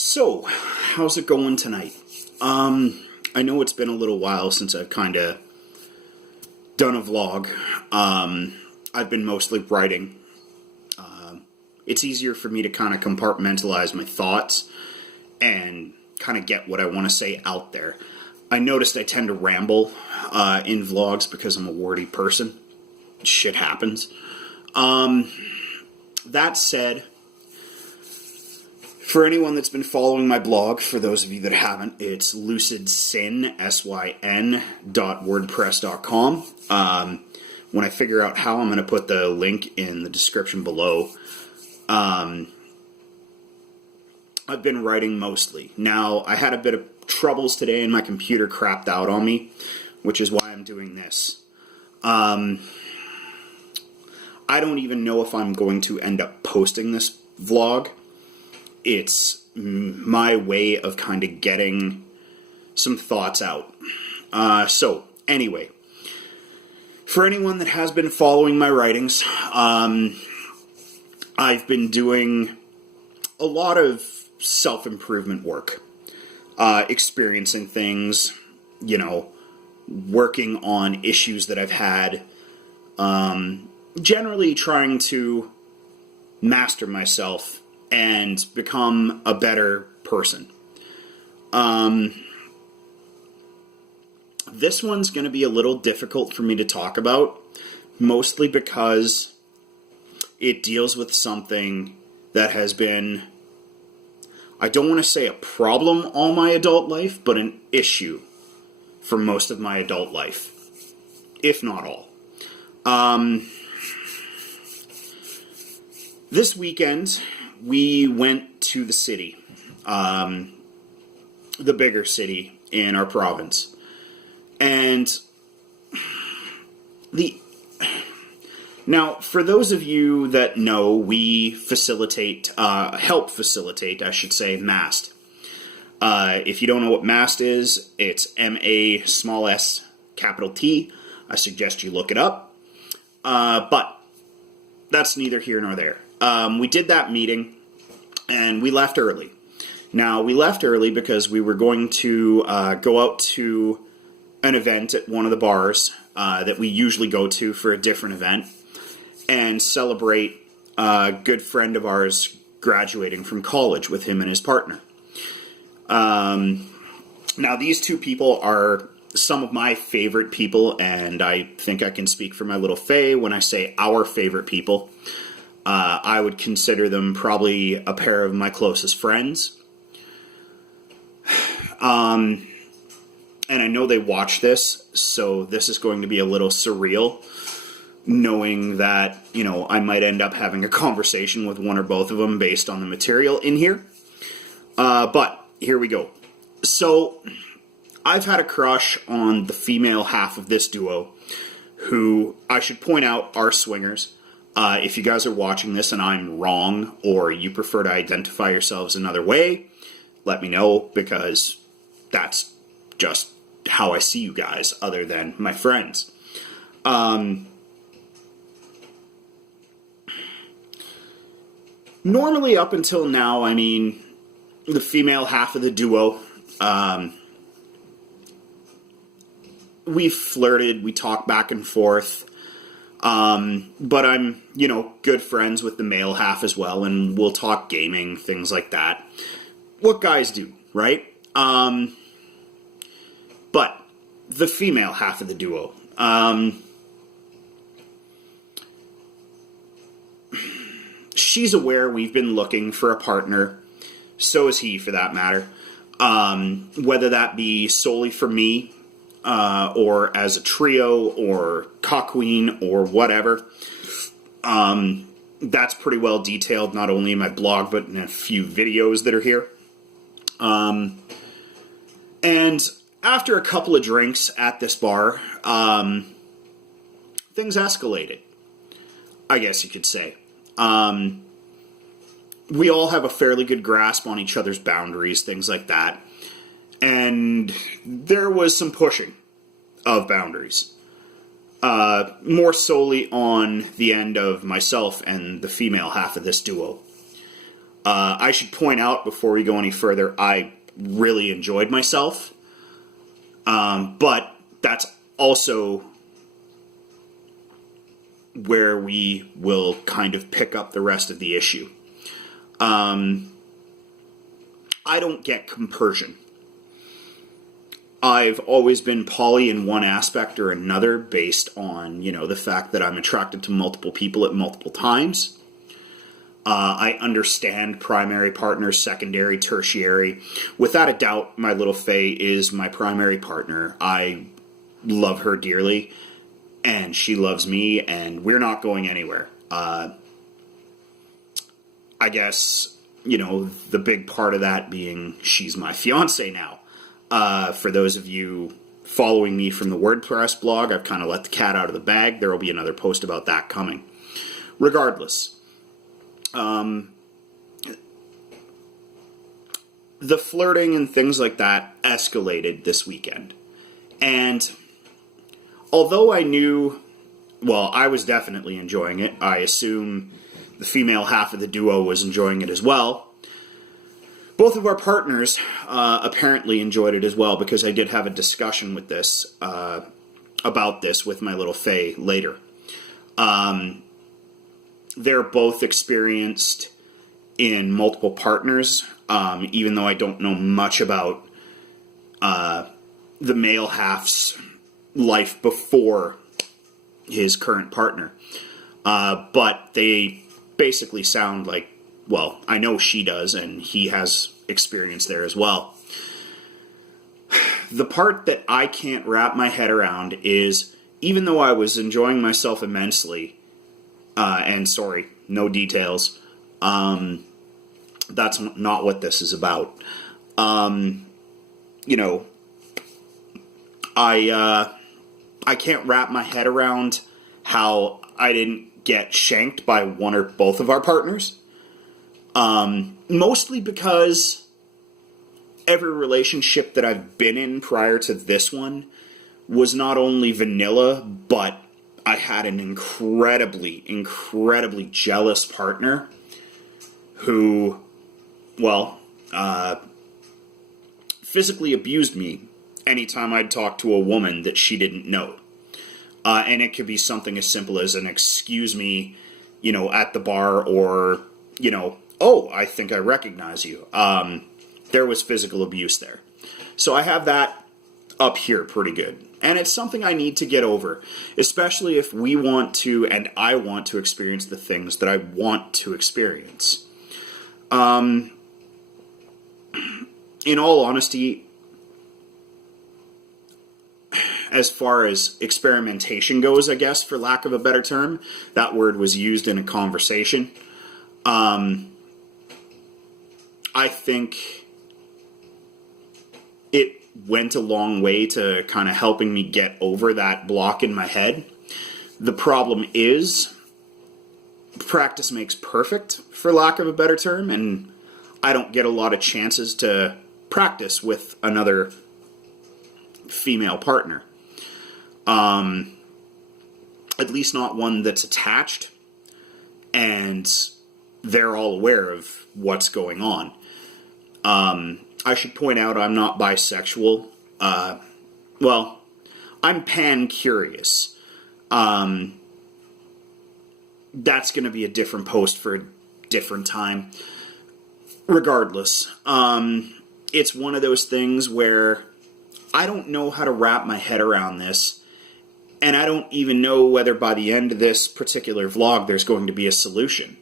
So, how's it going tonight? I know it's been a little while since I've kind of done a vlog. I've been mostly writing. It's easier for me to kind of compartmentalize my thoughts and kind of get what I want to say out there. I noticed I tend to ramble in vlogs because I'm a wordy person. Shit happens. That said, for anyone that's been following my blog, for those of you that haven't, it's lucidsyn, syn.wordpress.com. When I figure out how, I'm going to put the link in the description below. I've been writing mostly. Now, I had a bit of troubles today and my computer crapped out on me, which is why I'm doing this. I don't even know if I'm going to end up posting this vlog. It's my way of kind of getting some thoughts out. So, anyway, for anyone that has been following my writings, I've been doing a lot of self-improvement work, experiencing things, working on issues that I've had, generally trying to master myself and become a better person. This one's going to be a little difficult for me to talk about, mostly because it deals with something that has been, I don't want to say a problem all my adult life, but an issue for most of my adult life, if not all. This weekend, we went to the city, the bigger city in our province, and now, for those of you that know, we help facilitate, MAST. If you don't know what MAST is, it's M-A-S, capital T. I suggest you look it up, but that's neither here nor there. We did that meeting, and we left early. Now, we left early because we were going to go out to an event at one of the bars that we usually go to for a different event and celebrate a good friend of ours graduating from college with him and his partner. Now, these two people are some of my favorite people, and I think I can speak for my little Faye when I say our favorite people. I would consider them probably a pair of my closest friends. And I know they watch this, so this is going to be a little surreal, knowing that, I might end up having a conversation with one or both of them based on the material in here. But here we go. So, I've had a crush on the female half of this duo, who, I should point out, are swingers. If you guys are watching this and I'm wrong, or you prefer to identify yourselves another way, let me know, because that's just how I see you guys, other than my friends. Normally, up until now, the female half of the duo, we've flirted, we talk back and forth. But I'm, good friends with the male half as well, and we'll talk gaming, things like that. What guys do, right? But the female half of the duo, she's aware we've been looking for a partner. So is he, for that matter. Whether that be solely for me, or as a trio, or coqueen, or whatever. That's pretty well detailed, not only in my blog, but in a few videos that are here. And after a couple of drinks at this bar, things escalated, I guess you could say. We all have a fairly good grasp on each other's boundaries, things like that. And there was some pushing of boundaries. More solely on the end of myself and the female half of this duo. I should point out before we go any further, I really enjoyed myself. But that's also where we will kind of pick up the rest of the issue. I don't get compersion. I've always been poly in one aspect or another based on, the fact that I'm attracted to multiple people at multiple times. I understand primary partners, secondary, tertiary. Without a doubt, my little Faye is my primary partner. I love her dearly, and she loves me, and we're not going anywhere. I guess, the big part of that being she's my fiance now. For those of you following me from the WordPress blog, I've kind of let the cat out of the bag. There will be another post about that coming. Regardless, the flirting and things like that escalated this weekend. And although I was definitely enjoying it, I assume the female half of the duo was enjoying it as well. Both of our partners apparently enjoyed it as well, because I did have a discussion with about this with my little Faye later. They're both experienced in multiple partners, even though I don't know much about the male half's life before his current partner. But they basically sound like, well, I know she does, and he has experience there as well. The part that I can't wrap my head around is, even though I was enjoying myself immensely, and sorry, no details, that's not what this is about. I can't wrap my head around how I didn't get shanked by one or both of our partners. Mostly because every relationship that I've been in prior to this one was not only vanilla, but I had an incredibly, incredibly jealous partner who, physically abused me anytime I'd talk to a woman that she didn't know. And it could be something as simple as an excuse me, at the bar, or, oh, I think I recognize you. There was physical abuse there. So I have that up here pretty good. And it's something I need to get over, especially if we want to, and I want to experience the things that I want to experience. In all honesty, as far as experimentation goes, I guess, for lack of a better term, that word was used in a conversation. I think it went a long way to kind of helping me get over that block in my head. The problem is, practice makes perfect, for lack of a better term, and I don't get a lot of chances to practice with another female partner. At least not one that's attached, and they're all aware of what's going on. I should point out I'm not bisexual. I'm pan-curious. That's going to be a different post for a different time. Regardless, it's one of those things where I don't know how to wrap my head around this, and I don't even know whether by the end of this particular vlog there's going to be a solution.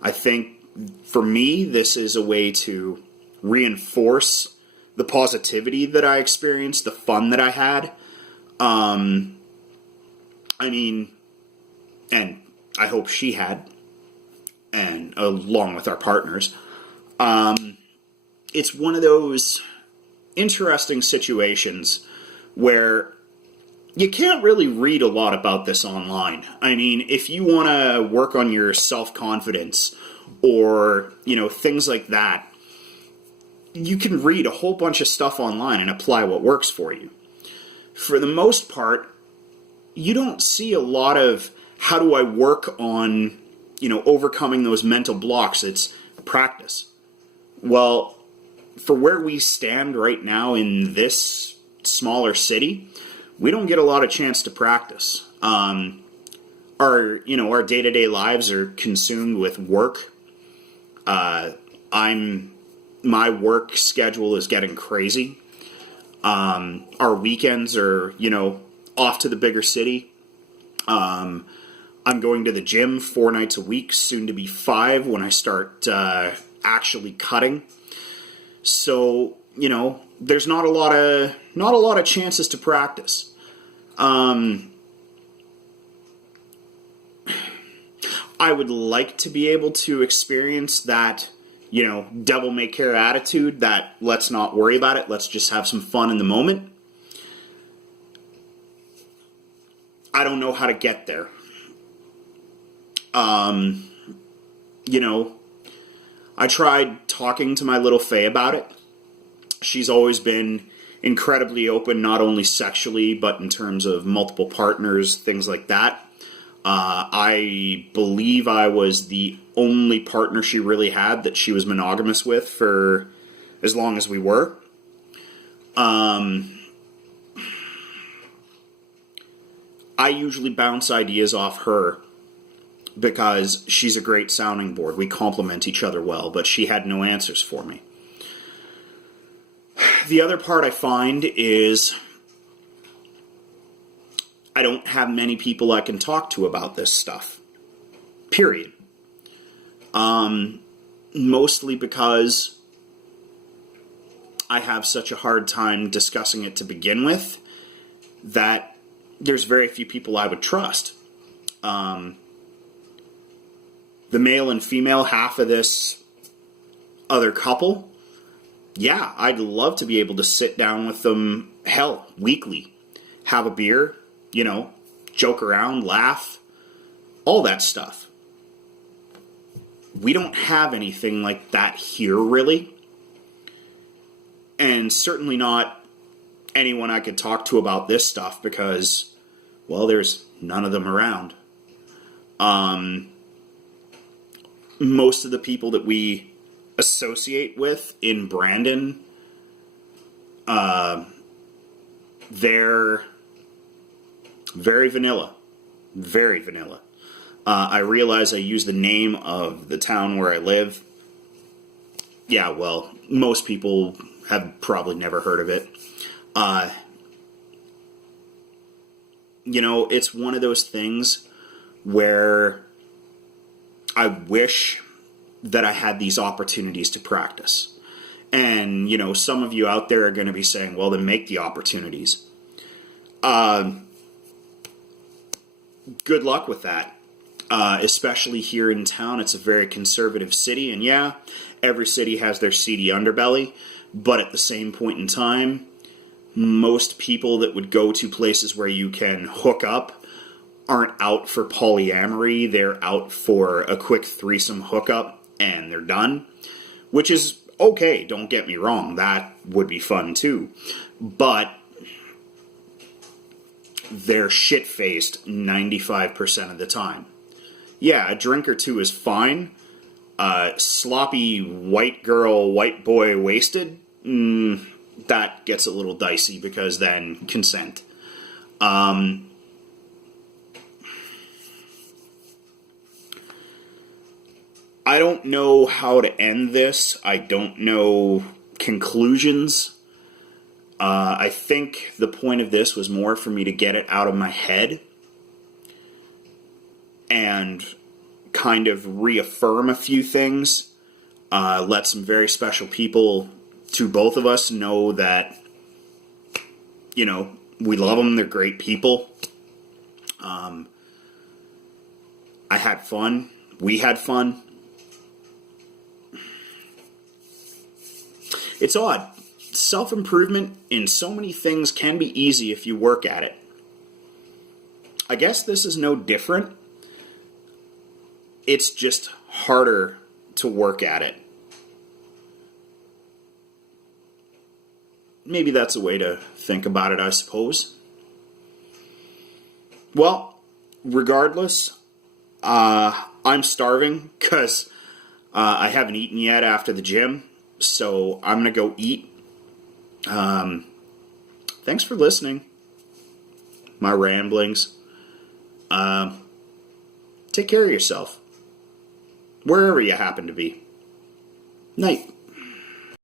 I think, for me, this is a way to reinforce the positivity that I experienced, the fun that I had. And I hope she had, and along with our partners. It's one of those interesting situations where you can't really read a lot about this online. I mean, if you want to work on your self-confidence or, things like that, you can read a whole bunch of stuff online and apply what works for you. For the most part, you don't see a lot of how do I work on, overcoming those mental blocks. It's Practice. Well, for where we stand right now in this smaller city, we don't get a lot of chance to practice. Our day-to-day lives are consumed with work. My work schedule is getting crazy. Our weekends are, off to the bigger city. I'm going to the gym 4 nights a week, soon to be 5 when I start actually cutting. So, there's not a lot of chances to practice. I would like to be able to experience that, devil may care attitude, that let's not worry about it, let's just have some fun in the moment. I don't know how to get there. I tried talking to my little Faye about it. She's always been incredibly open, not only sexually, but in terms of multiple partners, things like that. I believe I was the only partner she really had that she was monogamous with for as long as we were. I usually bounce ideas off her because she's a great sounding board. We complement each other well, but she had no answers for me. The other part I find is I don't have many people I can talk to about this stuff. Period. Mostly because I have such a hard time discussing it to begin with that there's very few people I would trust. The male and female half of this other couple, yeah, I'd love to be able to sit down with them, weekly, have a beer, joke around, laugh, all that stuff. We don't have anything like that here, really. And certainly not anyone I could talk to about this stuff because, well, there's none of them around. Most of the people that we associate with in Brandon, they're very vanilla. Very vanilla. I realize I use the name of the town where I live. Yeah, well, most people have probably never heard of it. It's one of those things where I wish that I had these opportunities to practice. And, some of you out there are going to be saying, well, then make the opportunities. Good luck with that. Especially here in town, it's a very conservative city. And yeah, every city has their seedy underbelly. But at the same point in time, most people that would go to places where you can hook up aren't out for polyamory. They're out for a quick threesome hookup and they're done. Which is okay, don't get me wrong. That would be fun too. But they're shit-faced 95% of the time. Yeah, a drink or two is fine. Sloppy white girl, white boy wasted, that gets a little dicey because then consent. I don't know how to end this. I don't know conclusions. I think the point of this was more for me to get it out of my head and kind of reaffirm a few things. Let some very special people to both of us know that, we love them. They're great people. I had fun. We had fun. It's odd. Self-improvement in so many things can be easy if you work at it. I guess this is no different. It's just harder to work at it. Maybe that's a way to think about it, I suppose. Well, regardless, I'm starving because I haven't eaten yet after the gym, so I'm going to go eat. Thanks for listening. My ramblings. Take care of yourself. Wherever you happen to be. Night.